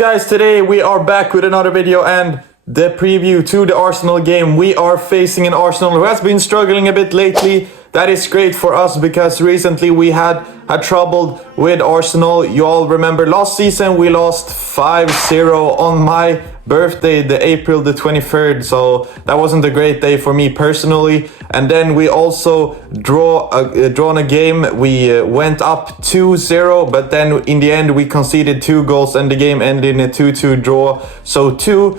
Guys, today we are back with another video and the preview to the Arsenal game. We are facing an Arsenal who has been struggling a bit lately. That is great for us because recently we had trouble with Arsenal. You all remember last season we lost 5-0 on my birthday, the April the 23rd. So that wasn't a great day for me personally. And then we also drawn a game. We went up 2-0, but then in the end we conceded 2 goals and the game ended in a 2-2 draw. So two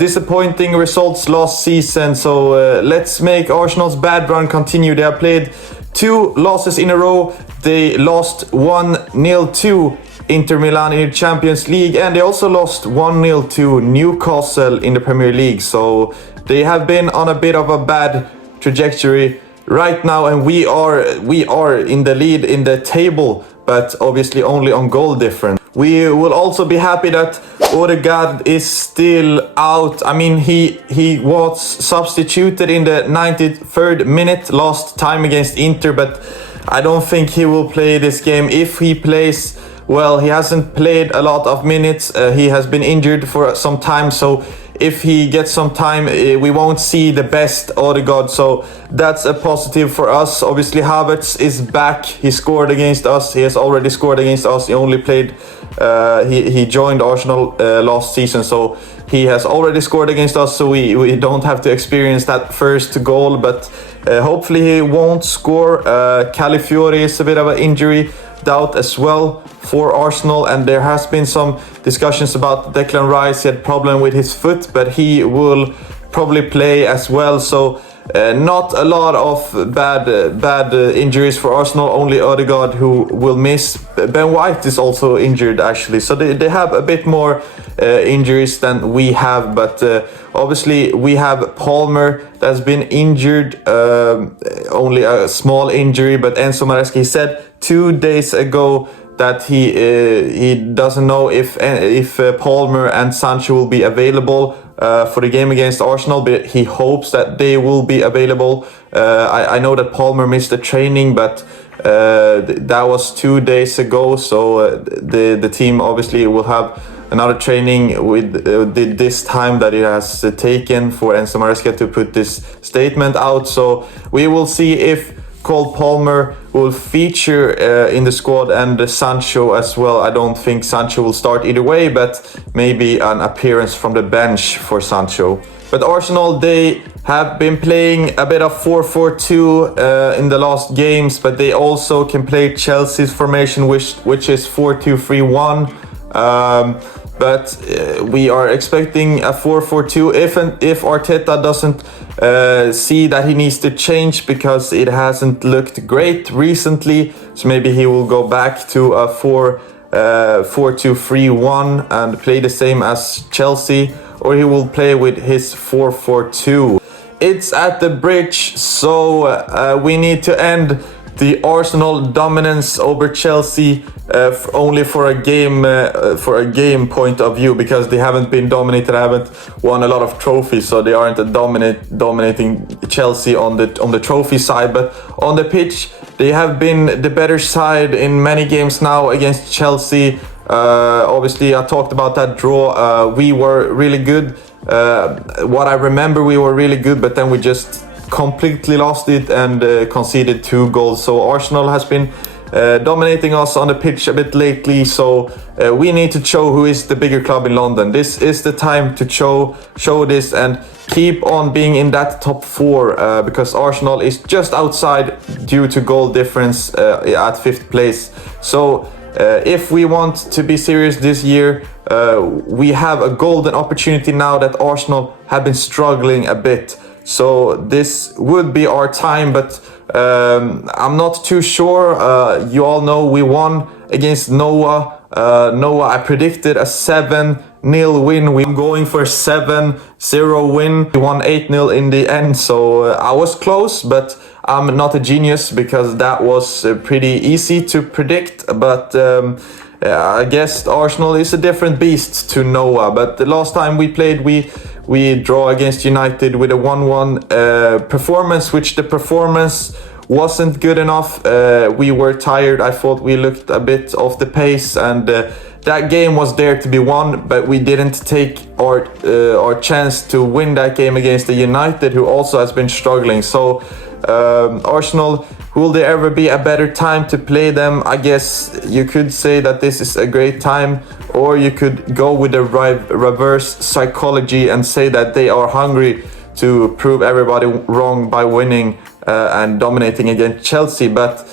disappointing results last season. So let's make Arsenal's bad run continue. They have played 2 losses in a row. They lost 1-0 to Inter Milan in the Champions League, and they also lost 1-0 to Newcastle in the Premier League. So they have been on a bit of a bad trajectory right now, and we are in the lead in the table, but obviously only on goal difference. We will also be happy that Odegaard is still out. I mean, he was substituted in the 93rd minute last time against Inter, but I don't think he will play this game. If he plays, well, he hasn't played a lot of minutes. He has been injured for some time, so if he gets some time, we won't see the best Odegaard, so that's a positive for us. Obviously, Havertz is back. He scored against us. He has already scored against us. He only played, he joined Arsenal last season, so he has already scored against us, so we don't have to experience that first goal, but hopefully he won't score. Calafiori is a bit of an injury doubt as well for Arsenal, and there has been some discussions about Declan Rice. He had problem with his foot, but he will probably play as well. So not a lot of bad injuries for Arsenal, only Odegaard who will miss. Ben White is also injured actually, so they have a bit more injuries than we have, but obviously we have Palmer that's been injured, only a small injury, but Enzo Maresca said 2 days ago that he doesn't know if Palmer and Sancho will be available for the game against Arsenal, but he hopes that they will be available. I know that Palmer missed the training, but that was 2 days ago, so the team obviously will have another training with this time that it has taken for Enzo Maresca to put this statement out. So we will see if Cole Palmer will feature in the squad, and Sancho as well. I don't think Sancho will start either way, but maybe an appearance from the bench for Sancho. But Arsenal, they have been playing a bit of 4-4-2 in the last games, but they also can play Chelsea's formation, which is 4-2-3-1. But we are expecting a 4-4-2 if Arteta doesn't see that he needs to change, because it hasn't looked great recently. So maybe he will go back to a 4-2-3-1 and play the same as Chelsea, or he will play with his 4-4-2. It's at the bridge, so we need to end the Arsenal dominance over Chelsea only for a game point of view, because they haven't been dominated, haven't won a lot of trophies, so they aren't dominating Chelsea on the trophy side. But on the pitch, they have been the better side in many games now against Chelsea. Obviously, I talked about that draw. We were really good. What I remember, we were really good, but then we just completely lost it and conceded 2 goals. So Arsenal has been dominating us on the pitch a bit lately, so we need to show who is the bigger club in London. This is the time to show this and keep on being in that top 4, because Arsenal is just outside due to goal difference at 5th place. So if we want to be serious this year, we have a golden opportunity now that Arsenal have been struggling a bit. So this would be our time, but I'm not too sure. You all know we won against Noah. I predicted a 7-0 win. We're going for a 7-0 win. We won 8-0 in the end, so I was close, but I'm not a genius, because that was pretty easy to predict. But I guess Arsenal is a different beast to Noah. But the last time we played, we draw against United with a 1-1 performance, which the performance wasn't good enough. We were tired. I thought we looked a bit off the pace, and that game was there to be won, but we didn't take our chance to win that game against the United, who also has been struggling. So Arsenal, will there ever be a better time to play them? I guess you could say that this is a great time, or you could go with the reverse psychology and say that they are hungry to prove everybody wrong by winning and dominating against Chelsea. But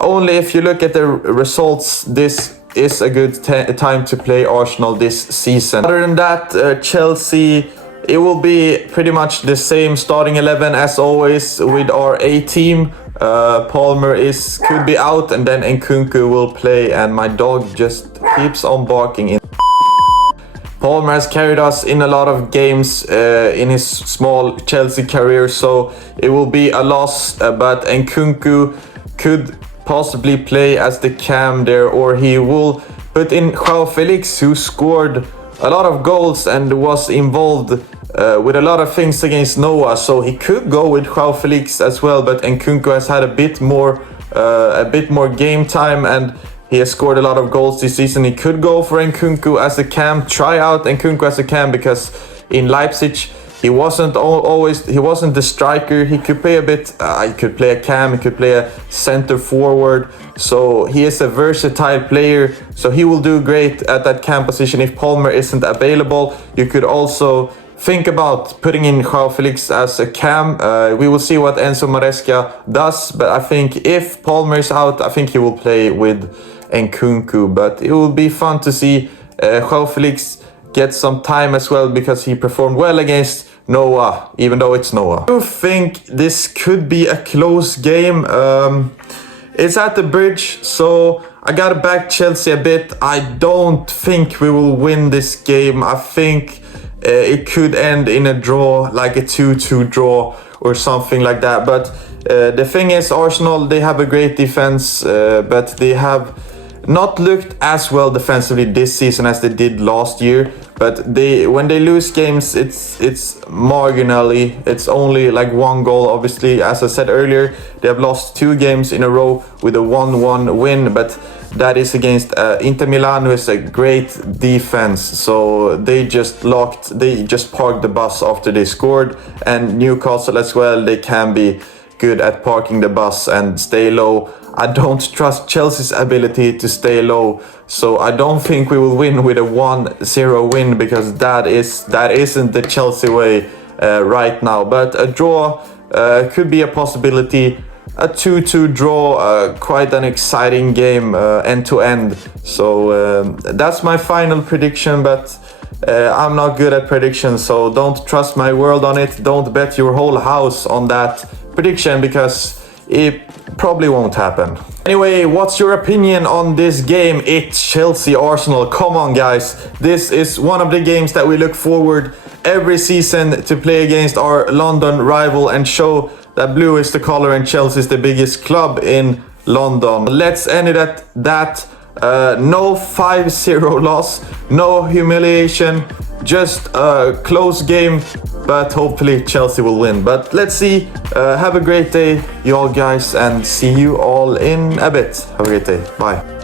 only if you look at the results, this is a good time to play Arsenal this season. Other than that, Chelsea, it will be pretty much the same starting 11 as always with our A team. Palmer could be out, and then Nkunku will play, and my dog just keeps on barking. Palmer has carried us in a lot of games in his small Chelsea career, so it will be a loss, but Nkunku could possibly play as the cam there, or he will put in João Felix, who scored a lot of goals and was involved with a lot of things against Noah, so he could go with João Felix as well, but Nkunku has had a bit more game time, and he has scored a lot of goals this season. He could go for Nkunku as a cam, try out Nkunku as a cam, because in Leipzig he wasn't the striker. He could play a bit, he could play a cam, he could play a center forward. So he is a versatile player, so he will do great at that cam position if Palmer isn't available. You could also think about putting in João Felix as a cam. We will see what Enzo Maresca does, but I think if Palmer is out, I think he will play with Nkunku. But it will be fun to see João Felix get some time as well, because he performed well against Noah, even though it's Noah. I do think this could be a close game. It's at the Bridge, so I gotta back Chelsea a bit. I don't think we will win this game. I think it could end in a draw, like a 2-2 draw or something like that. But the thing is, Arsenal, they have a great defense, but they have not looked as well defensively this season as they did last year. But when they lose games, it's marginally. It's only like one goal. Obviously, as I said earlier, they have lost 2 games in a row with a 1-1 win, but that is against Inter Milan, who is a great defense. So they just parked the bus after they scored. And Newcastle as well, they can be good at parking the bus and stay low. I don't trust Chelsea's ability to stay low, so I don't think we will win with a 1-0 win, because that isn't the Chelsea way right now. But a draw could be a possibility. A 2-2 draw, quite an exciting game end to end. So that's my final prediction, but I'm not good at predictions, so don't trust my word on it. Don't bet your whole house on that prediction, because it probably won't happen. Anyway, what's your opinion on this game? It's Chelsea-Arsenal. Come on, guys. This is one of the games that we look forward every season to play against our London rival and show that blue is the color and Chelsea is the biggest club in London. Let's end it at that. No 5-0 loss, no humiliation, just a close game, but hopefully Chelsea will win. But let's see. Have a great day, you all guys, and see you all in a bit. Have a great day. Bye.